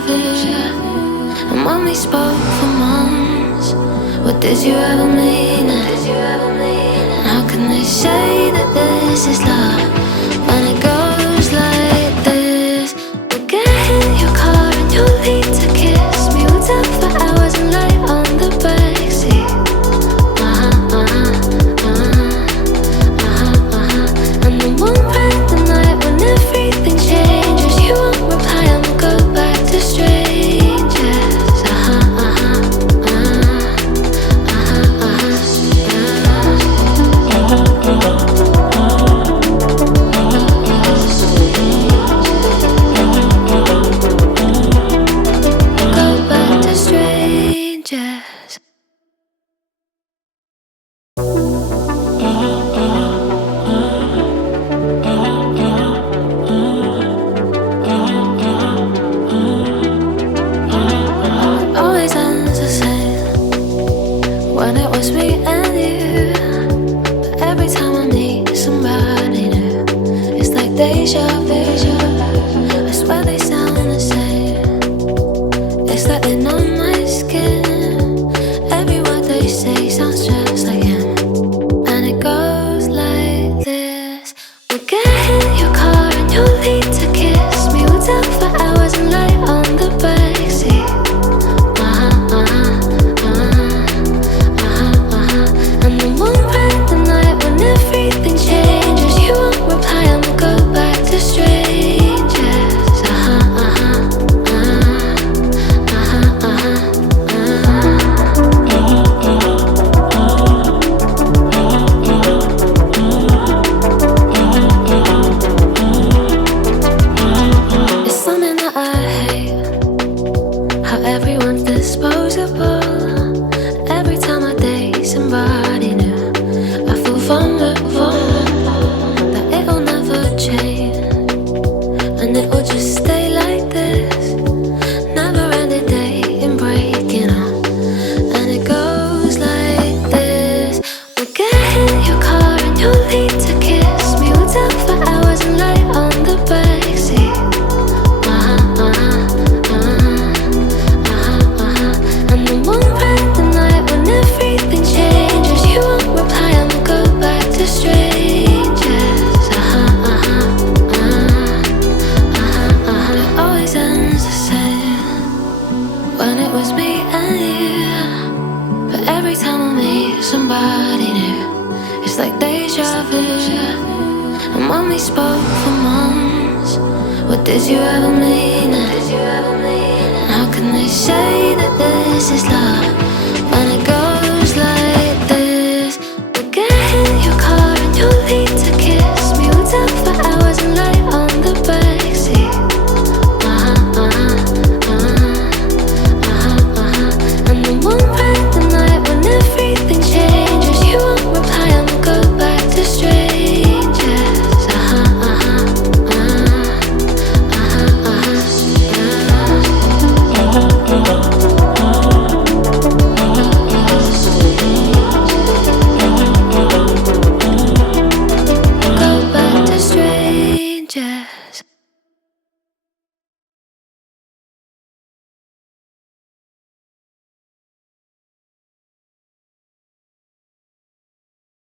vu. And when we spoke for months, what did you ever mean? And how can they say that this is love when it goes like this? We'll get in your car and you'll need to kiss me. We'll talk for hours and lie on the backseat. And then one bright the night when everything changes, you won't reply and we'll go back to strangers. Go back to strangers. Always ends the same when it was me and you. But every time I meet somebody new, it's like deja vu. I swear they sound the same. It's like they know my skin. Every word they say sounds just like him. And it goes like this. We'll get in your car and you'll need to kiss me. We'll talk for hours and lie on the backseat. And then one bright the night when everything changes, you won't reply and we'll go back to strangers. It's something that I hate, how everyone's disposable. Every time I date somebody new, I feel vulnerable, that it'll never change, and it'll just stay like this. Never ending dating, breaking up, and it goes like this. We'll get in your car and you'll need to kiss me. We'll talk for hours and lie on the backseat. And then one bright the night when everything changes, you won't reply and we'll go back to strangers. It always ends the same when it was me and you. But every time I meet somebody new, it's like deja vu. And when we spoke for months, what did you ever mean? And how can they say that this is love